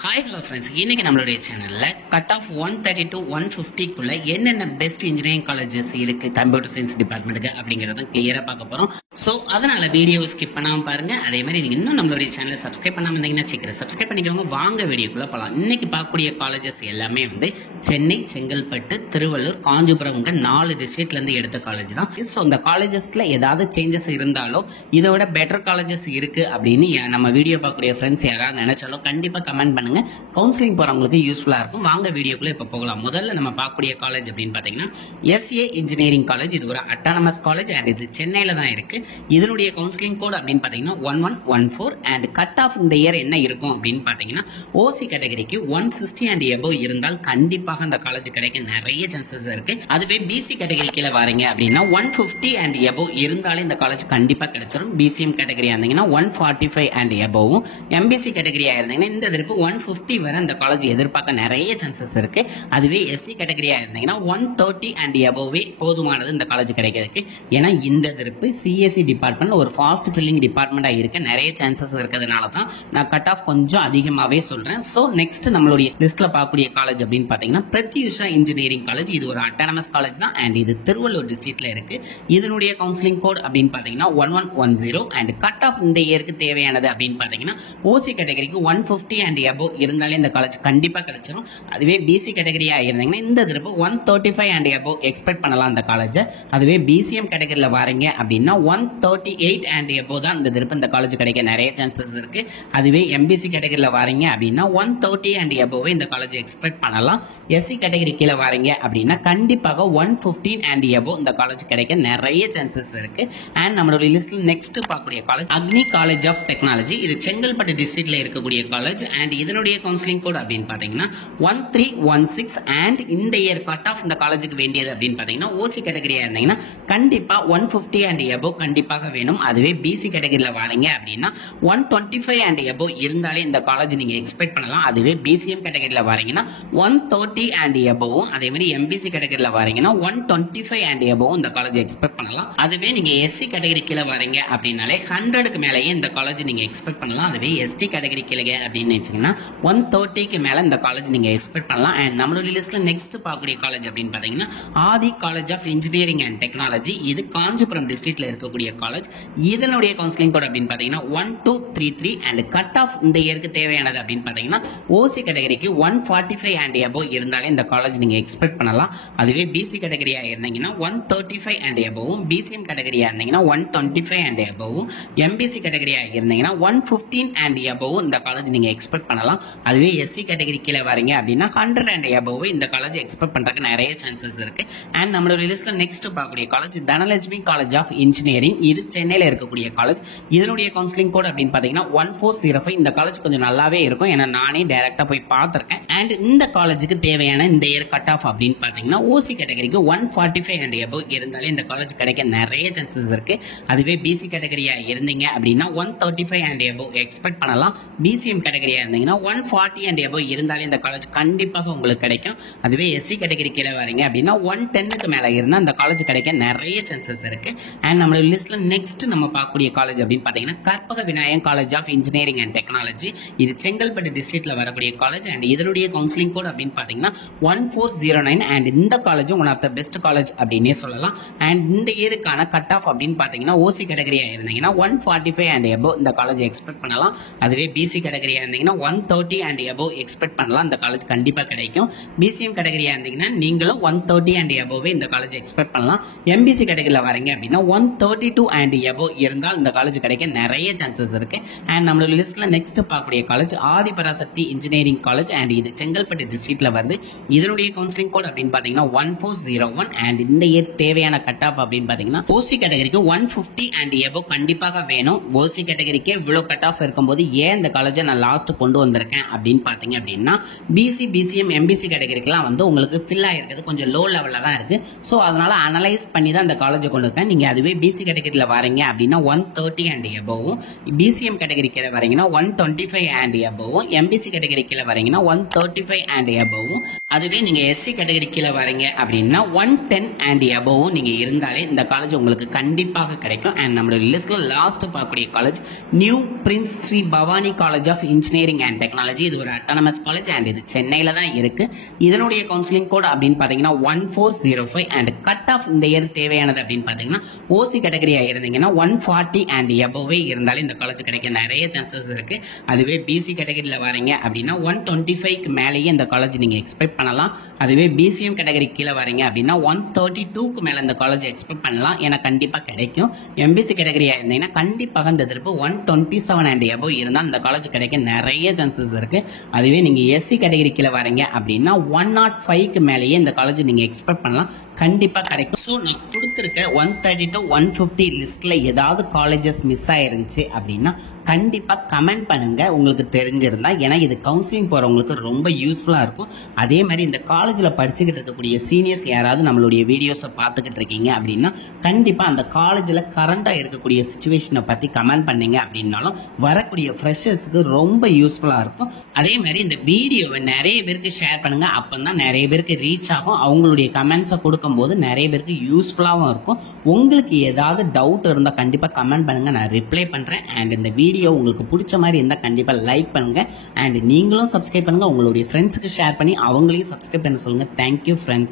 Hi hello friends, இன்னைக்கு நம்மளுடைய சேனல்ல கட் ஆஃப் 130 to 150 குள்ள என்னென்ன பெஸ்ட் இன்ஜினியரிங் காலேजेस இருக்கு கம்ப்யூட்டர் சயின்ஸ் டிபார்ட்மென்ட்க்கு அப்படிங்கறத கிளியரா பார்க்க போறோம். சோ அதனால வீடியோ ஸ்கிப் பண்ணாம பாருங்க. அதே மாதிரி நீங்க இன்னும் நம்மளுடைய சேனலை சப்ஸ்கிரைப் பண்ணாம இருந்தீங்கன்னா சீக்கிரம் சப்ஸ்கிரைப் பண்ணிக்கோங்க. வாங்க வீடியோக்குள்ள போலாம். இன்னைக்கு பார்க்கக்கூடிய காலேजेस எல்லாமே வந்து சென்னை, செங்கல்பட்டு, திருவள்ளூர், காஞ்சிபுரம்ங்க 4 டிஸ்ட்ரிக்ட்ல இருந்து எடுத்த காலேஜ் தான். சோ அந்த காலேजेसல ஏதாவது சேஞ்சஸ் இருந்தாலோ இதோட பெட்டர் காலேजेस இருக்கு அப்படின்னு நம்ம வீடியோ பார்க்கக்கூடிய फ्रेंड्स யாராவது நினைச்சாலும் கண்டிப்பா கமெண்ட் பண்ணுங்க. கவுன்சிலிங் போறவங்களுக்கு யூஸ்ஃபுல்லா இருக்கும். வாங்க வீடியோக்குள்ள இப்ப போகலாம். முதல்ல நம்ம பார்க்கக்கூடிய காலேஜ் அப்படின்னு பாத்தீங்கன்னா SA இன்ஜினியரிங் காலேஜ். இது ஒரு அட்டானமஸ் காலேஜ் அண்ட் இது சென்னையில தான் இருக்கு. இதனுடைய கவுன்சிலிங் கோட் அப்படின்னு பாத்தீங்கன்னா 1114 அண்ட் கட் ஆஃப் இந்த இயர் என்ன இருக்கும் அப்படின்னு பாத்தீங்கன்னா OC கேட்டகரிக்கு 160 அண்ட் எபோவ் இருந்தால் கண்டிப்பாக அந்த காலேஜ் கிடைக்க நிறைய சான்சஸ் இருக்கு. அதுவே BC கேட்டகரி கீழ வரீங்க அப்படின்னா 150 அண்ட் எபோவ் இருந்தாலே இந்த காலேஜ் கண்டிப்பா கிடைச்சிரும். BCM கேட்டகரியா இருந்தீங்கன்னா 145 அண்ட் எபோவும், MBC கேட்டகரியா இருந்தீங்கன்னா இந்த திருப்பு 150 வரை இந்த காலேஜ் எதிர்பார்க்க நிறைய சான்சஸ் இருக்கு. அதுவே SC கேட்டகரியா இருந்தீங்கன்னா 130 அண்ட் எபோவே போதுமானது இந்த காலேஜ் கிடைக்கிறதுக்கு. ஏன்னா இந்த திருப்பு CSE டிபார்ட்மெண்ட் ஒரு ஃபாஸ்ட் ஃபில்லிங் டிபார்ட்மெண்டா இருக்க நிறைய சான்சஸ் இருக்கிறதுனால தான் நான் கட் ஆஃப் கொஞ்சம் அதிகமாவே சொல்றேன். சோ நெக்ஸ்ட் நம்மளுடைய லிஸ்ட்ல பார்க்கக்கூடிய காலேஜ் அப்படின்னு பாத்தீங்கன்னா பிரத்யூஷா இன்ஜினியரிங் காலேஜ். இது ஒரு அட்டானமஸ் காலேஜ் தான் அண்ட் இது திருவள்ளூர் டிஸ்ட்ரிக்ட்ல இருக்கு. இதனுடைய கவுன்சிலிங் கோட் அப்படின்னு பாத்தீங்கன்னா 1110 அண்ட் கட் ஆஃப் இந்த இயருக்கு தேவையானது அப்படின்னு பாத்தீங்கன்னா OC கேட்டகரிக்கு 150 அண்ட் எபோவ் இருந்தாலே இந்த காலேஜ் கண்டிப்பா கிடைச்சிரும். அதுவே BC கேட்டகரியா இருந்தாங்கன்னா இந்த திருப்பு 135 அண்ட் எபோவ் எக்ஸ்பெக்ட் பண்ணலாம் அந்த காலேஜ். அதுவே BCM கேட்டகரியில வரீங்க அப்படின்னா 138 அண்ட் எபோவ் தான் இந்த திருப்பு இந்த காலேஜ் கிடைக்க நிறைய சான்சஸ் இருக்கு. அதுவே MBC கேட்டகரியில வரீங்க அப்படின்னா 130 அண்ட் எபோவ் இந்த காலேஜ் எக்ஸ்பெக்ட் பண்ணலாம். SC கேட்டகரி கீழ வரீங்க அப்படின்னா கண்டிப்பாக 115 அண்ட் எபோவ் இந்த காலேஜ் கிடைக்க நிறைய சான்சஸ் இருக்கு. அண்ட் நம்மளுடைய லிஸ்ட்ல நெக்ஸ்ட் பார்க்கக்கூடிய college Agni college of technology. இது செங்கல்பட்டு டிஸ்ட்ரிக்ட்ல இருக்கக்கூடிய காலேஜ் அண்ட் இதனுடைய கவுன்சிலிங் கோட் அப்படின்னு பாத்தீங்கன்னா 1316 அண்ட் இந்த இயர் கட் ஆஃப் இந்த காலேஜுக்கு வேண்டியது அப்படின்னு பாத்தீங்கன்னா OC கேட்டகரியா இருந்தீங்கன்னா கண்டிப்பா 150 அண்ட் எபோவ் கண்டிப்பாக வேணும். அதுவே BC கேட்டகரியில வரீங்க அப்படின்னா 125 அண்ட் எபோவ் இருந்தாலே இந்த காலேஜ் நீங்க எக்ஸ்பெக்ட் பண்ணலாம். அதுவே BCM கேட்டகரியில வரீங்கன்னா 130 அண்ட் எபோவும், அதே மாதிரி MBC கேட்டகரியில வரீங்கன்னா 125 அண்ட் எபோவும் இந்த காலேஜ் எக்ஸ்பெக்ட் பண்ணலாம். அதுவே நீங்க SC கேட்டகரி கீழ வரீங்க அப்படின்னாலே 100க்கு மேலேயே இந்த காலேஜ் நீங்க எக்ஸ்பெக்ட் பண்ணலாம். அதுவே ST கேட்டகரி கீழ அப்படின்னு வச்சீங்கன்னா 130க்கு மேல இந்த காலேஜ் நீங்க எக்ஸ்பெக்ட் பண்ணலாம். அண்ட் நம்மளுடைய லிஸ்ட்ல நெக்ஸ்ட் பார்க்கக்கூடிய காலேஜ் அப்படின்னு பாத்தீங்கன்னா Adhi college of engineering and technology. இது காஞ்சிபுரம் டிஸ்ட்ரிக்ட்ல இருக்கக்கூடிய காலேஜ். இதனுடைய கவுன்சிலிங் கோட் அப்படின்னு பாத்தீங்கன்னா 1233 அண்ட் கட் ஆஃப் இந்த இயருக்கு தேவையானது அப்படின்னு பாத்தீங்கன்னா OC கேட்டகரிக்கு 145 அண்ட் எபோவ் இருந்தாலே இந்த காலேஜ் நீங்க எக்ஸ்பெக்ட் பண்ணலாம். அதுவே BC கேட்டகரியா இருந்தீங்கன்னா 135 அண்ட் எபோவும், BCM கேட்டகரியா இருந்தீங்கன்னா 125 அண்ட் எபோவும், MBC கேட்டகரியா இருந்தீங்கன்னா 115 அண்ட் எபோவும் இந்த காலேஜ் நீங்க எக்ஸ்பெக்ட் பண்ணலாம். அதுவே SC கேட்டகரி கீழ வரீங்க அப்படின்னா 100 அண்ட் எபோவ் இந்த காலேஜ் எக்ஸ்பெக்ட் பண்றதுக்கு நிறைய சான்சஸ் இருக்கு. அண்ட் நம்மளோட லிஸ்ட்ல நெக்ஸ்ட் பார்க்கக்கூடிய college Dhanalakshmi college of engineering. இது சென்னையில இருக்கக்கூடிய காலேஜ். இதனுடைய கவுன்சிலிங் கோட் அப்படின்னு பாத்தீங்கன்னா 1405. இந்த காலேஜ் கொஞ்சம் நல்லாவே இருக்கும். ஏன்னா நானே டைரக்டா போய் பார்த்திருக்கேன். அண்ட் இந்த காலேஜுக்கு தேவையான இந்த இயர் கட் ஆஃப் அப்படின்னு பாத்தீங்கன்னா OC கேட்டகரிக்கு 145 அண்ட் எபோவ் இருந்தாலே இந்த காலேஜ் கிடைக்க நிறைய சான்சஸ் இருக்கு. அதுவே BC கேட்டகரியா இருந்தீங்க அப்படின்னா 135 அண்ட் எபோவ் எக்ஸ்பெக்ட் பண்ணலாம். BCM கேட்டகரியா இருந்தீங்கன்னா 140 அண்ட் எபோவ் இருந்தாலே இந்த காலேஜ் கண்டிப்பாக உங்களுக்கு கிடைக்கும். அதுவே SC கேட்டகரி கீழ வரீங்க அப்படின்னா 110க்கு மேல இருந்தா இந்த காலேஜ் கிடைக்க நிறைய சான்சஸ் இருக்கு. அண்ட் நம்மளோட லிஸ்ட்ல நெக்ஸ்ட் நம்ம பார்க்கக்கூடிய காலேஜ் அப்படின்னு பாத்தீங்கன்னா Karpaga Vinayagam college of engineering and technology. இது செங்கல்பட்டு டிஸ்ட்ரிக்ட்ல வரக்கூடிய காலேஜ் அண்ட் இதனுடைய கவுன்சிலிங் கோட் அப்படின்னு பாத்தீங்கன்னா 1409 அண்ட் இந்த college one of the best college அப்படின்னே சொல்லலாம். அண்ட் இந்த இயருக்கான கட் ஆஃப் அப்படின்னு பாத்தீங்கன்னா OC கேட்டகரியா இருந்தீங்கன்னா 145 அண்ட் எபோவ் இந்த காலேஜ் எக்ஸ்பெக்ட் பண்ணலாம். அதுவே BC கேட்டகரியா இருந்தீங்கன்னா 130 அண்ட் எபோவ் எக்ஸ்பெக்ட் பண்ணலாம். இந்த காலேஜ் கண்டிப்பா கிடைக்கும். BCM கேட்டகரியா இருந்தீங்கன்னா நீங்களும் 130 அண்ட் எபோவே இந்த காலேஜ் எக்ஸ்பெக்ட் பண்ணலாம். MBC கேட்டகரியில வரீங்க அப்படின்னா 132 அண்ட் எபோவ் இருந்தால் இந்த காலேஜ் கிடைக்க நிறைய சான்சஸ் இருக்கு. அண்ட் நம்மளோட லிஸ்ட்ல நெக்ஸ்ட் பார்க்கக்கூடிய college Adhiparasakthi engineering college and இது செங்கல்பட்டு டிஸ்ட்ரிக்ட்ல வருது. இதனுடைய கவுன்சிலிங் கோட் அப்படின்னு பாத்தீங்கன்னா 1401 அண்ட் இந்த இயர் தேவையான கட் ஆஃப் அப்படின்னு பாத்தீங்கன்னா OC கேட்டகரிக்கு 150 அண்ட் எபோவ் கண்டிப்பாக வேணும். OC கேட்டகரிக்கே இவ்வளவு கட் ஆஃப் இருக்கும்போது ஏன் இந்த காலேஜை நான் லாஸ்ட் கொண்டு வந்திருக்கேன் அப்படின்னு பாத்தீங்க அப்படின்னா BC, BCM, MBC கேட்டகரிக்கெல்லாம் வந்து உங்களுக்கு ஃபில் ஆயிருக்கிறது கொஞ்சம் லோ லெவல்ல தான் இருக்கு. ஸோ அதனால அனலைஸ் பண்ணி தான் இந்த காலேஜை கொண்டு இருக்கேன். நீங்க அதுவே BC கேட்டகரியில வரீங்க அப்படின்னா 130 அண்ட் எபோவும், BCM கேட்டகரி கீழ வரீங்கன்னா 125 அண்ட் எபோவும், MBC கேட்டகரி கீழ வரீங்கன்னா 135 அண்ட் எபோவும், அதுவே நீங்க எஸ்சி கேட்டகரி கீழே வரீங்க அப்படின்னா 110 அண்ட் எபோவும் நீங்க இருந்தாலே இந்த காலேஜ் உங்களுக்கு கண்டிப்பாக கிடைக்கும். அண்ட் நம்மளோட லிஸ்ட்ல லாஸ்ட் பார்க்கக்கூடிய college new prince Shri Bhavani college of engineering and technology. இது ஒரு அட்டானமஸ் காலேஜ் அண்ட் இது சென்னையில தான் இருக்கு. இதனுடைய கவுன்சிலிங் கோட் அப்படின்னு பாத்தீங்கன்னா 1405 அண்ட் கட் ஆஃப் இந்த இயர் தேவையானது அப்படின்னு பாத்தீங்கன்னா ஓசி கேட்டகரியா இருந்தீங்கன்னா 140 அண்ட் எபோவே இருந்தாலே இந்த காலேஜ் கிடைக்க நிறைய சான்சஸ் இருக்கு. அதுவே பிசி கேட்டகரியில வரீங்க அப்படின்னா 125க்கு மேலேயே இந்த காலேஜ் நீங்க எக்ஸ்பெக்ட் பண்ணலாம். அதுவே பிசிஎம் கேட்டகரி கீழே வரீங்க அப்படின்னா 132க்கு மேல இந்த காலேஜ் எக்ஸ்பெக்ட் பண்ணலாம். ஏன்னா கண்டிப்பா கிடைக்கும். எம்பிசி கேட்டகரியா இருந்தீங்கன்னா கண்டிப்பாக இந்த திருப்பு 127 அண்ட் எபோவ் இருந்தால் இந்த காலேஜ் கிடைக்க நிறைய சான்சஸ் இருக்கு. அதுவே நீங்க எஸ்சி கேட்டகரி கீழே வரீங்க அப்படின்னா 105க்கு மேலேயே இந்த காலேஜ் நீங்க எக்ஸ்பெக்ட் பண்ணலாம். கண்டிப்பா கிடைக்கும். ஸோ நான் கொடுத்துருக்க 130 to 150 லிஸ்ட்ல ஏதாவது காலேஜஸ் மிஸ் ஆயிருந்துச்சு அப்படின்னா கண்டிப்பா கமெண்ட் பண்ணுங்க உங்களுக்கு தெரிஞ்சிருந்தா. ஏன்னா இது கவுன்சிலிங் போறவங்களுக்கு ரொம்ப யூஸ்ஃபுல்லா இருக்கும். அதே மாதிரி இந்த காலேஜ்ல படிச்சுக்கிட்டு இருக்கக்கூடிய சீனியர்ஸ் யாராவது நம்மளுடைய வீடியோஸை பார்த்துக்கிட்டு இருக்கீங்க அப்படின்னா கண்டிப்பா அந்த காலேஜ்ல கரண்டா இருக்கக்கூடிய சுச்சுவேஷனை பத்தி கமெண்ட் பண்ணீங்க அப்படின்னாலும் வரக்கூடிய ஃப்ரெஷர்ஸ்க்கு ரொம்ப யூஸ்ஃபுல்லா இருக்கும். அதே மாதிரி இந்த வீடியோவை நிறைய பேருக்கு ஷேர் பண்ணுங்க. அப்பதான் நிறைய பேருக்கு ரீச் ஆகும். அவங்களுடைய கமெண்ட்ஸை கொடுக்கும்போது நிறைய பேருக்கு யூஸ்ஃபுல்லாகவும் இருக்கும். உங்களுக்கு ஏதாவது டவுட் இருந்தால் கண்டிப்பா கமெண்ட் பண்ணுங்க, நான் ரிப்ளை பண்றேன். அண்ட் இந்த வீடியோ உங்களுக்கு பிடிச்ச மாதிரி இருந்தால் கண்டிப்பா லைக் பண்ணுங்க. அண்ட் நீங்களும் சப்ஸ்கிரைப் பண்ணுங்க. உங்களுடைய ஃப்ரெண்ட்ஸுக்கு ஷேர் பண்ணி அவங்களையும் சப்ஸ்கிரைப் பண்ண சொல்லுங்க. Thank you friends.